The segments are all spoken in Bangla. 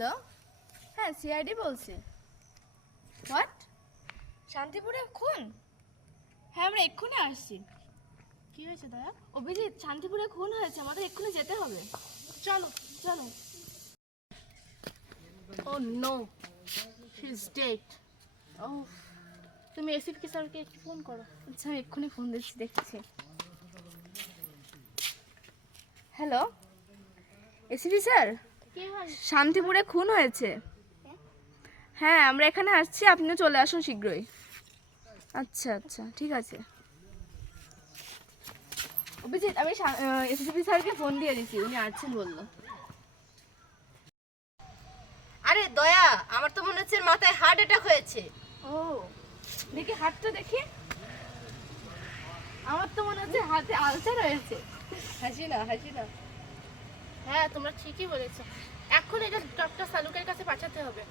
হ্যালো, হ্যাঁ সিআইডি বলছি। হোয়াট? শান্তিপুরে খুন? হ্যাঁ আমরা এক্ষুনি আসছি। কি হয়েছে দয়া? অভিজিৎ, শান্তিপুরে খুন হয়েছে, আমাদের এক্ষুনি যেতে হবে। চলো চলো। ও নো, শি ইজ ডেড। ও তুমি এসিপি স্যারকে একটু ফোন করো। আচ্ছা আমি এক্ষুনি ফোন দিচ্ছি, দেখছি। হ্যালো এসিপি স্যার, কি হয়? শান্তিপুরে খুন হয়েছে। হ্যাঁ আমরা এখানে আসছি, আপনিও চলে আসুন শীঘ্রই। আচ্ছা আচ্ছা ঠিক আছে। অভিজিৎ, আমি এসিপি স্যারকে ফোন দিয়ে দিছি, উনি আসছেন বললো। আরে দয়া, আমার তো মনে হচ্ছে মাথায় হার্ট অ্যাটাক হয়েছে। ও দেখি হাতটা দেখি। আমার তো মনে হচ্ছে হাতে আলসার হয়েছে। হাসি না। হ্যাঁ তোমরা ঠিকই বলেছো, এখন এটা ডক্টর সালুকের কাছে পাঠাতে হবে।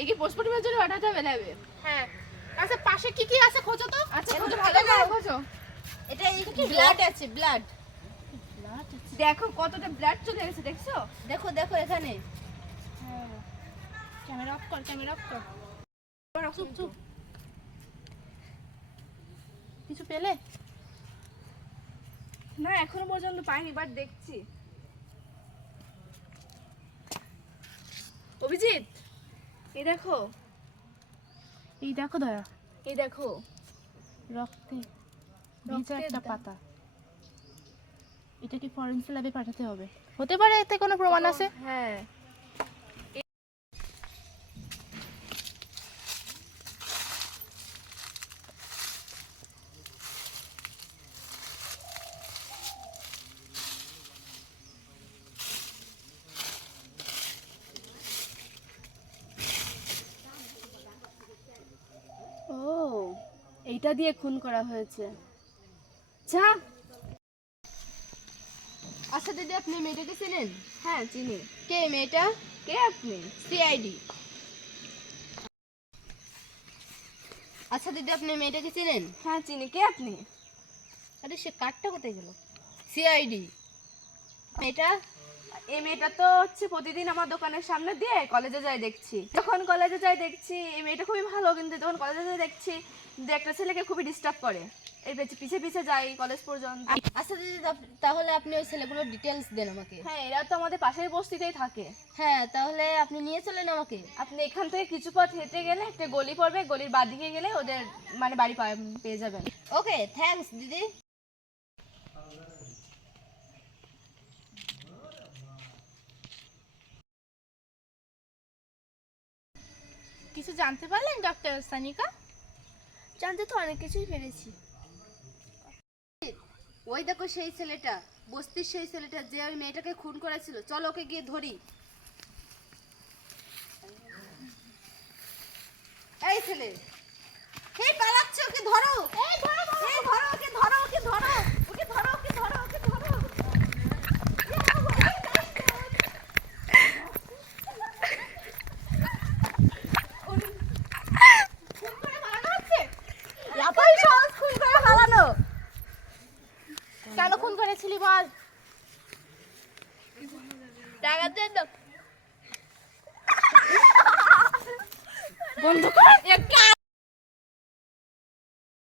এই কি পোস্টমর্টমের জন্য পাঠাতে হবে ল্যাবে? হ্যাঁ, আচ্ছা পাশে কি কি আছে খোঁজো তো। আচ্ছা খোঁজো, ভালো করে খোঁজো। এটা এই ব্লাড আছে, ব্লাড। দেখো কতটা ব্লাড চলে গেছে, দেখছো? দেখো দেখো এখানে। হ্যাঁ, ক্যামেরা অফ কর, ক্যামেরা অফ কর। চুপ চুপ। কিছু পেলে? না এখনো পর্যন্ত পাইনি, বাট দেখছি। অভিজিৎ এই দেখো, এই দেখো দয়া, এই দেখো রক্তে ভিজা রক্তের একটা দাগ। পাতা। এটা কি ফরেন্সিক ল্যাবে পাঠাতে হবে? হতে পারে এতে কোনো প্রমাণ আছে। হ্যাঁ ও এইটা দিয়ে খুন করা হয়েছে। আচ্ছা আচ্ছা দিদি, আপনি মেয়েটাকে চেনেন? হ্যাঁ চিনি। কে মেয়েটা? কে আপনি? সিআইডি। আচ্ছা দিদি, আপনি মেয়েটাকে চেনেন? হ্যাঁ চিনি। কে আপনি? আরে সে কার্ডটা কোথায় গেল? সিআইডি। মেয়েটা? এই মেয়েটা তো হচ্ছে প্রতিদিন আমার দোকানের সামনে দিয়ে কলেজে যায় দেখছি। যখন কলেজে যায় দেখছি এই মেয়েটা খুবই ভালো, কিন্তু যখন কলেজে যায় দেখছি যে একটা ছেলেকে খুবই ডিস্টার্ব করে। এর পিছে পিছে যাই কলেজ পর্যন্ত। আচ্ছা দিদি, তাহলে আপনি ওই ছেলেগুলোর ডিটেলস দেন আমাকে। হ্যাঁ এরা তো আমাদের পাশের বস্তিতেই থাকে। হ্যাঁ, তাহলে আপনি নিয়ে চলেন আমাকে। আপনি এখান থেকে কিছু পথ হেঁটে গেলে একটা গলি পড়বে, গলির বাঁদিকে গেলে ওদের মানে বাড়ি পেয়ে যাবেন। ওকে, থ্যাঙ্কস দিদি। কিছু জানতে পারলেন ডক্টর সানিকা? জানতে তো অনেক কিছুই পেরেছি। ওই দেখো সেই ছেলেটা, বস্তির সেই ছেলেটা যে ওই মেয়েটাকে খুন করেছিল। চলো ওকে গিয়ে ধরি। এই ছেলে, এই পালাচ্ছে, ওকে ধরো। এই ধরো ওকে, ধরো ওকে, ধরো ওকে, ধরো ওকে, ধরো ওকে, ধরো। খুন করে পালানো হচ্ছে? এতই সহজ খুন করে পালানো? কেন খুন করেছিলি বল? টাকার জন্য। বন্ধ কর।